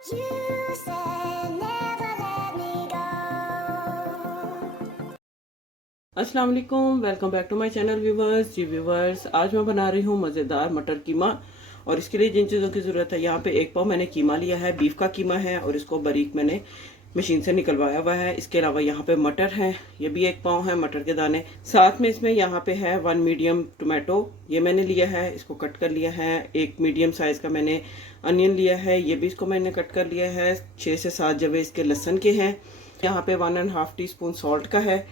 You said never let me go. अस्सलाम वालेकुम, welcome back to my channel viewers. जी viewers, आज मैं बना रही हूँ मज़ेदार मटर कीमा। और इसके लिए जिन चीज़ों की ज़रूरत है, यहाँ पे 1 पाव मैंने कीमा लिया है, बीफ का कीमा है और इसको बारीक मैंने मशीन से निकलवाया हुआ है। इसके अलावा यहाँ पे मटर है, ये भी 1 पाव है मटर के दाने। साथ में इसमें यहाँ पे है 1 मीडियम टोमेटो, ये मैंने लिया है, इसको कट कर लिया है। 1 मीडियम साइज का मैंने अनियन लिया है, ये भी इसको मैंने कट कर लिया है। 6 से 7 जवे इसके लहसुन के हैं। यहाँ पे 1.5 टीस्पून सॉल्ट का है।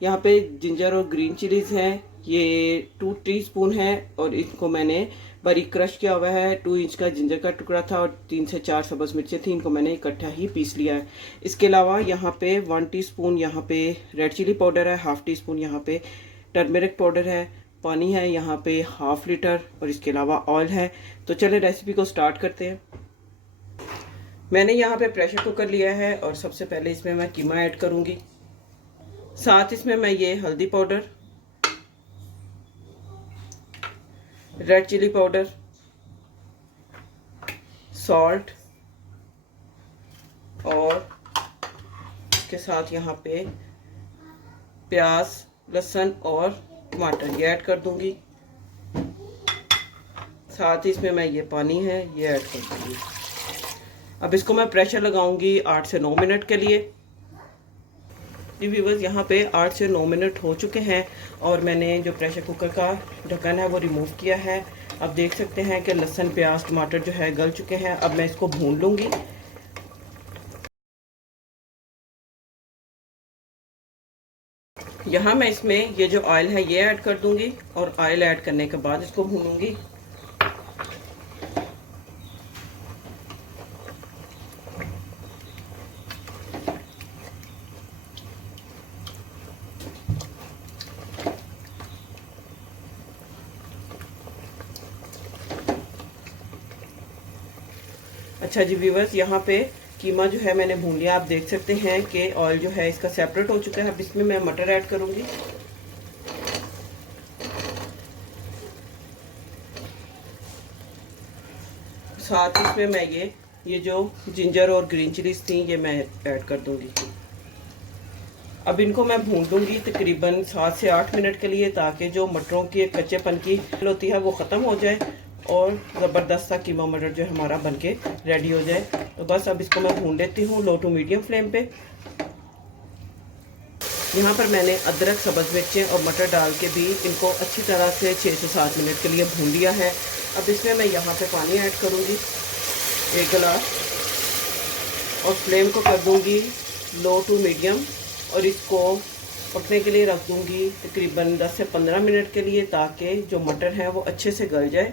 यहाँ पे जिंजर और ग्रीन चिलीज हैं, ये 2 टीस्पून है और इसको मैंने बारीक क्रश किया हुआ है। 2 इंच का जिंजर का टुकड़ा था और 3 से 4 सब्ज मिर्चें थी, इनको मैंने इकट्ठा ही पीस लिया है। इसके अलावा यहाँ पे 1 टीस्पून यहाँ पे रेड चिली पाउडर है, 1/2 टीस्पून यहाँ पे टर्मेरिक पाउडर है, पानी है यहाँ पे 1/2 लीटर और इसके अलावा ऑयल है। तो चले रेसिपी को स्टार्ट करते हैं। मैंने यहाँ पे प्रेशर कुकर लिया है और सबसे पहले इसमें मैं कीमा ऐड करूंगी। साथ इसमें मैं ये हल्दी powder, red chilli powder, salt और इसके साथ यहाँ पे प्याज, लहसुन और टमाटर ये ऐड कर दूंगी। साथ ही इसमें मैं ये पानी है ये ऐड कर दूंगी। अब इसको मैं प्रेशर लगाऊंगी 8 से 9 मिनट के लिए। जी व्यूवर्स, यहाँ पे 8 से 9 मिनट हो चुके हैं और मैंने जो प्रेशर कुकर का ढक्कन है वो रिमूव किया है। अब देख सकते हैं कि लहसुन, प्याज, टमाटर जो है गल चुके हैं। अब मैं इसको भून लूँगी। यहाँ मैं इसमें ये जो ऑयल है ये ऐड कर दूंगी और ऑयल ऐड करने के बाद इसको भूनूंगी। अच्छा जी व्यूवर्स, यहाँ पे कीमा जो है मैंने भून लिया। आप देख सकते हैं कि ऑयल जो है इसका सेपरेट हो चुका है। अब इसमें मैं मटर ऐड करूंगी। साथ इसमें मैं ये जो जिंजर और ग्रीन चिलीज थी ये मैं ऐड कर दूंगी। अब इनको मैं भून लूंगी तकरीबन 7 से 8 मिनट के लिए, ताकि जो मटरों की कच्चेपन की होती है वो ख़त्म हो जाए और ज़बरदस्त सा कीमा मटर जो हमारा बनके रेडी हो जाए। तो बस अब इसको मैं भून लेती हूँ लो टू मीडियम फ्लेम पे। यहाँ पर मैंने अदरक, सब्ज़ मिर्चें और मटर डाल के भी इनको अच्छी तरह से 6 से 7 मिनट के लिए भून लिया है। अब इसमें मैं यहाँ पे पानी ऐड करूँगी 1 गिलास और फ्लेम को कर दूँगी लो टू मीडियम और इसको पकने के लिए रख दूँगी तकरीबन 10 से 15 मिनट के लिए, ताकि जो मटर है वो अच्छे से गल जाए।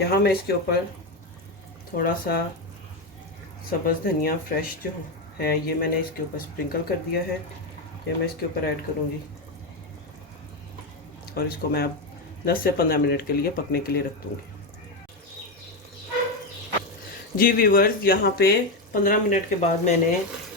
यहाँ मैं इसके ऊपर थोड़ा सा सब्ज़ धनिया फ्रेश जो है ये मैंने इसके ऊपर स्प्रिंकल कर दिया है, ये मैं इसके ऊपर ऐड करूँगी और इसको मैं अब 10 से 15 मिनट के लिए पकने के लिए रख दूँगी। जी व्यूवर्स, यहाँ पे 15 मिनट के बाद मैंने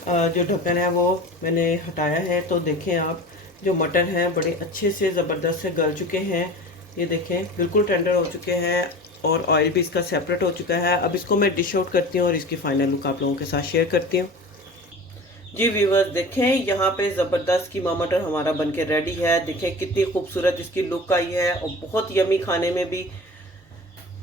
जो ढक्कन है वो मैंने हटाया है। तो देखें आप, जो मटर हैं बड़े अच्छे से ज़बरदस्त से गल चुके हैं। ये देखें बिल्कुल टेंडर हो चुके हैं और ऑयल भी इसका सेपरेट हो चुका है। अब इसको मैं डिश आउट करती हूँ और इसकी फाइनल लुक आप लोगों के साथ शेयर करती हूँ। जी व्यूवर्स, देखें यहाँ पे ज़बरदस्त कीमा मटर हमारा बनके रेडी है। देखें कितनी खूबसूरत इसकी लुक आई है और बहुत यमी खाने में भी।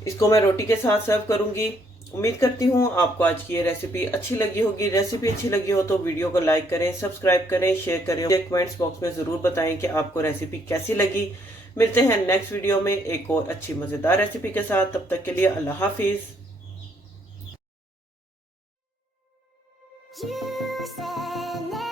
इसको मैं रोटी के साथ सर्व करूंगी। उम्मीद करती हूँ आपको आज की ये रेसिपी अच्छी लगी होगी। रेसिपी अच्छी लगी हो तो वीडियो को लाइक करें, सब्सक्राइब करें, शेयर करें। कमेंट्स बॉक्स में ज़रूर बताएं कि आपको रेसिपी कैसी लगी। मिलते हैं नेक्स्ट वीडियो में एक और अच्छी मज़ेदार रेसिपी के साथ। तब तक के लिए अल्लाह हाफिज़। You said